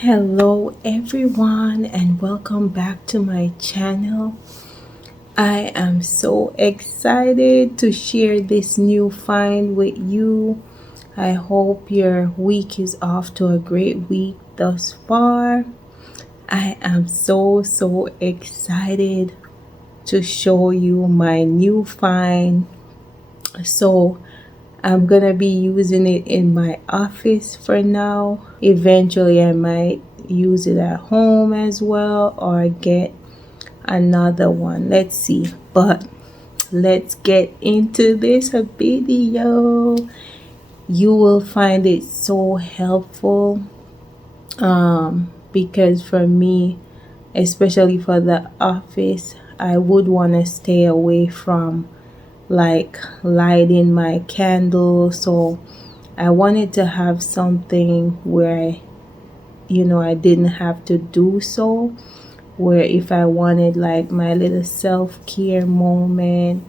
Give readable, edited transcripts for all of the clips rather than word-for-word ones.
Hello everyone and welcome back to my channel. I am so excited to share this new find with you. I hope your week is off to a great week thus far. I am so excited to show you my new find. So I'm gonna be using it in my office for now. Eventually, I might use it at home as well or get another one. Let's see. But let's get into this video. You will find it so helpful because for me, especially for the office, I would want to stay away from like lighting my candle. So I wanted to have something where I didn't have to do so, where if I wanted like my little self-care moment,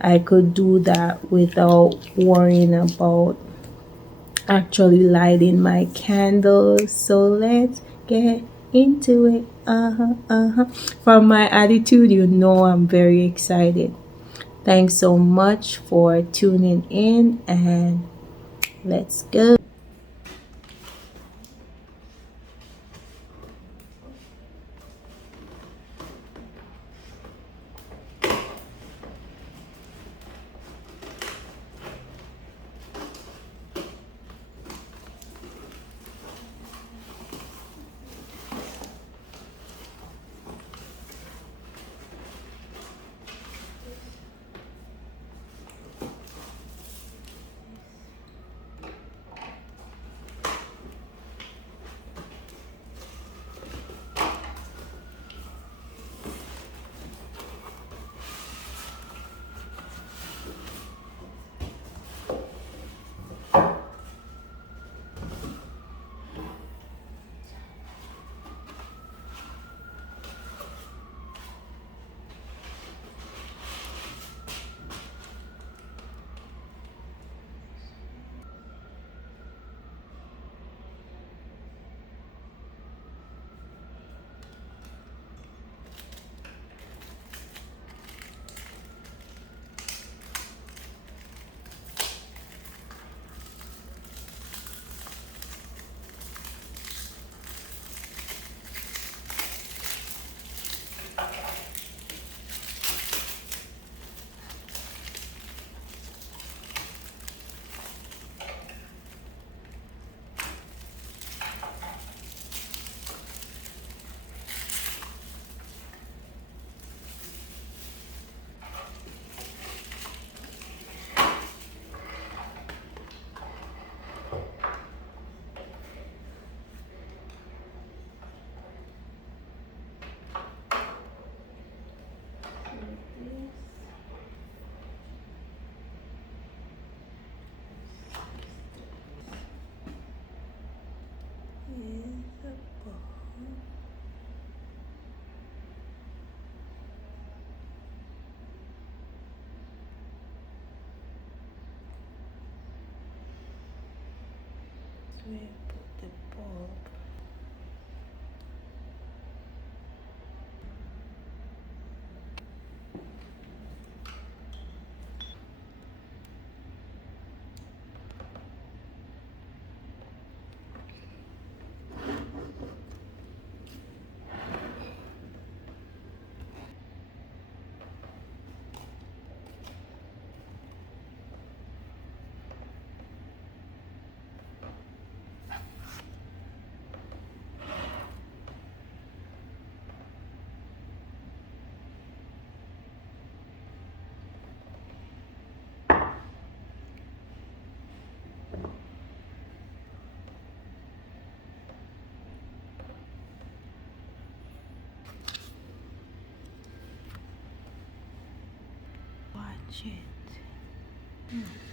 I could do that without worrying about actually lighting my candles. So let's get into it. From my attitude, I'm very excited. Thanks so much for tuning in and let's go. We put the bulb. Watch it.